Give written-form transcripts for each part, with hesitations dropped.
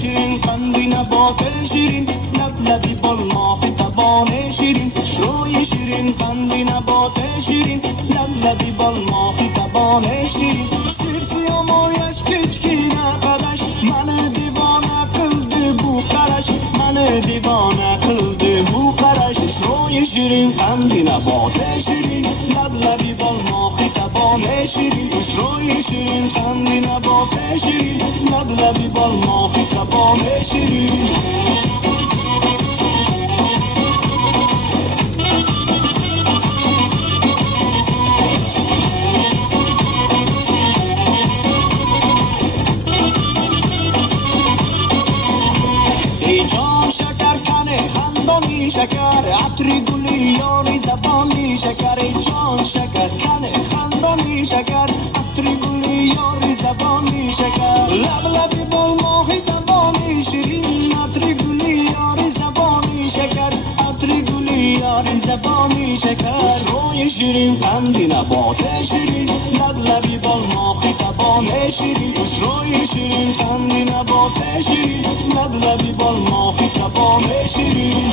شیرین قندی نبات شیرین لب لبی بال ماه تبان شیرین روی شیرین قندی نبات شیرین لب لبی بال ماه تبان شیرین سرسی و مویش کچکی نقدش من دیوانه قلده بو قرش من دیوانه قلده بو قرش روی شیرین قندی نبات شیرین لب لبی بال ماه تبان شیرین روی شیرین قندی نبات شیرین لب لبی بال ماه تبان شیرین ای جان شکر کنه خندانی شکر عطری گلی یاری زبانی شکر ای جان شکر کنه خندانی شکر عطری گلی یاری زبانی شکر لب لبی بال ماهی تبانی شیرین عطری گلی یاری زبانی شکر عطری گلی یاری زبانی شکر روی شیرین قندی نبات شیرین لب لبی بال ماهی تبانی شیرین روی شیرین قندی نبات شیرین لب لبی بال ماهی تبانی شیرین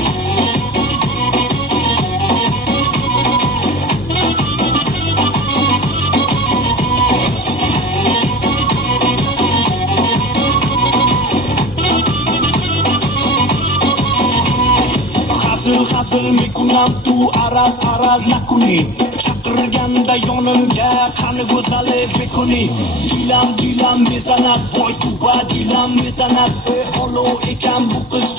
خسل میکنم تو عرض نکنی چقرگنده یانمگه قن گزله بکنی دیلم میزند وای تو با دیلم میزند حالو ایکم بوقش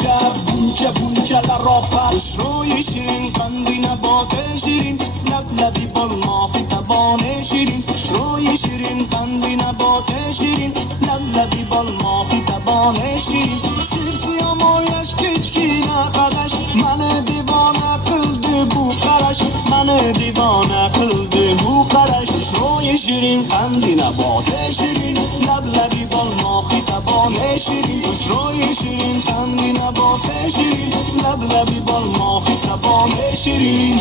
جب بونچه لرافت روی شیرین قندی نبات شیرین لب لبی بال ماهی تبان شیرین روی شیرین قندی نبات شیرین لب لبی بال ماهی تبان شیرین سرسی و مویش کچکی نقدش من دیوانه قلده بو قرش من دیوانه قلده بو قرش روی شیرین قندی نبات شیرین لب لبی بال ماهی تبان شیرین روی شیرین قندی نبات شیرین لب لبی بال ماهی تبان شیرین